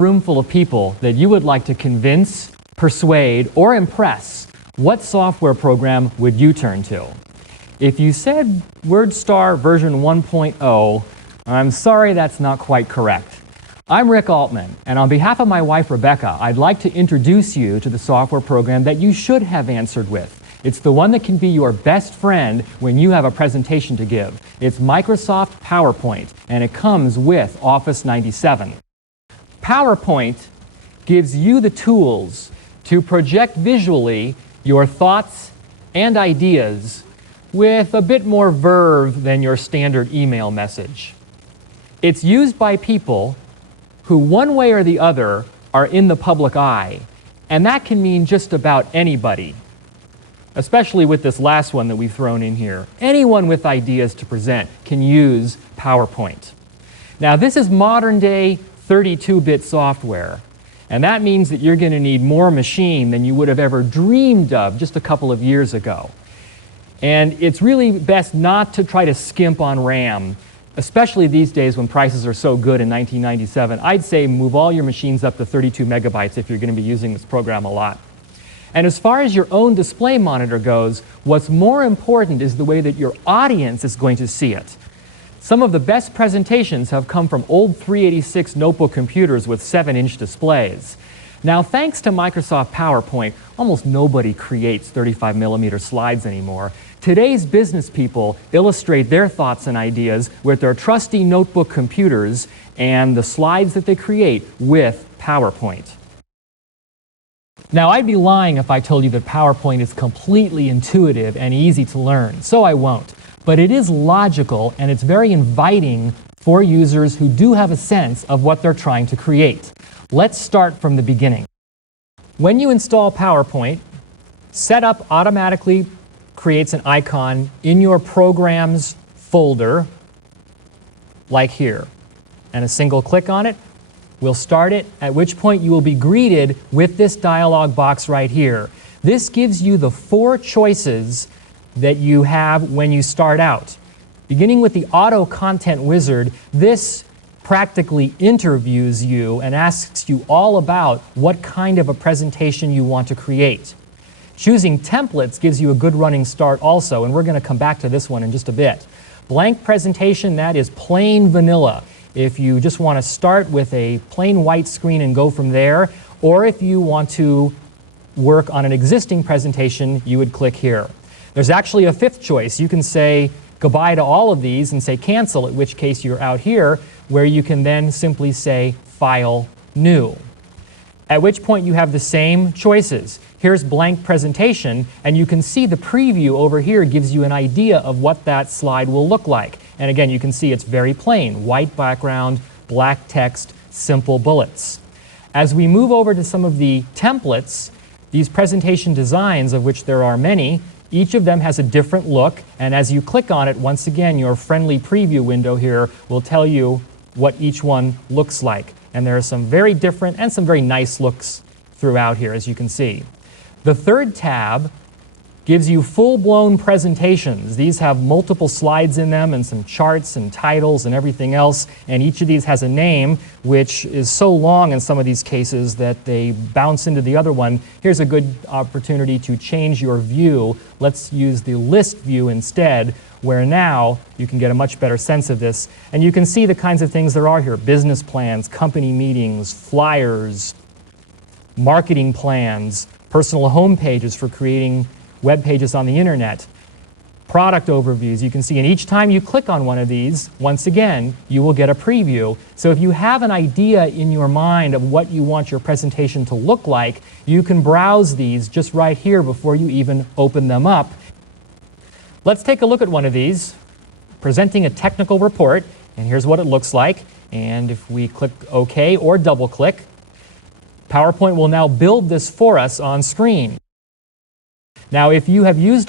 Room full of people that you would like to convince, persuade, or impress, what software program would you turn to? If you said WordStar version 1.0, I'm sorry, that's not quite correct. I'm Rick Altman, and on behalf of my wife Rebecca, I'd like to introduce you to the software program that you should have answered with. It's the one that can be your best friend when you have a presentation to give. It's Microsoft PowerPoint, and it comes with Office 97. PowerPoint gives you the tools to project visually your thoughts and ideas with a bit more verve than your standard email message. It's used by people who, one way or the other, are in the public eye, and that can mean just about anybody, especially with this last one that we've thrown in here. Anyone with ideas to present can use PowerPoint. Now, this is modern-day 32-bit software, and that means that you're going to need more machine than you would have ever dreamed of just a couple of years ago. And it's really best not to try to skimp on RAM, especially these days when prices are so good in 1997. I'd say move all your machines up to 32 megabytes if you're going to be using this program a lot. And as far as your own display monitor goes, what's more important is the way that your audience is going to see it. Some of the best presentations have come from old 386 notebook computers with 7-inch displays. Now, thanks to Microsoft PowerPoint, almost nobody creates 35mm slides anymore. Today's business people illustrate their thoughts and ideas with their trusty notebook computers and the slides that they create with PowerPoint. Now, I'd be lying if I told you that PowerPoint is completely intuitive and easy to learn, so I won't. But it is logical, and it's very inviting for users who do have a sense of what they're trying to create. Let's start from the beginning. When you install PowerPoint, Setup automatically creates an icon in your Programs folder, like here. And a single click on it will start it, at which point you will be greeted with this dialog box right here. This gives you the 4 choices that you have when you start out. Beginning with the Auto Content Wizard, this practically interviews you and asks you all about what kind of a presentation you want to create. Choosing templates gives you a good running start also, and we're going to come back to this one in just a bit. Blank presentation, that is plain vanilla. If you just want to start with a plain white screen and go from there, or if you want to work on an existing presentation, you would click here. There's actually a 5th choice. You can say goodbye to all of these and say cancel, at which case you're out here, where you can then simply say File, New. At which point you have the same choices. Here's blank presentation, and you can see the preview over here gives you an idea of what that slide will look like. And again, you can see it's very plain. White background, black text, simple bullets. As we move over to some of the templates, these presentation designs, of which there are many, each of them has a different look, and as you click on it, once again, your friendly preview window here will tell you what each one looks like. And there are some very different and some very nice looks throughout here, as you can see. The 3rd tab gives you full-blown presentations. These have multiple slides in them and some charts and titles and everything else, and each of these has a name which is so long in some of these cases that they bounce into the other one. Here's a good opportunity to change your view. Let's use the list view instead, where now you can get a much better sense of this. And you can see the kinds of things there are here: business plans, company meetings, flyers, marketing plans, personal home pages for creating web pages on the internet, product overviews. You can see, and each time you click on one of these, once again, you will get a preview. So if you have an idea in your mind of what you want your presentation to look like, you can browse these just right here before you even open them up. Let's take a look at one of these, presenting a technical report, and here's what it looks like. And if we click OK or double click, PowerPoint will now build this for us on screen. Now, if you have used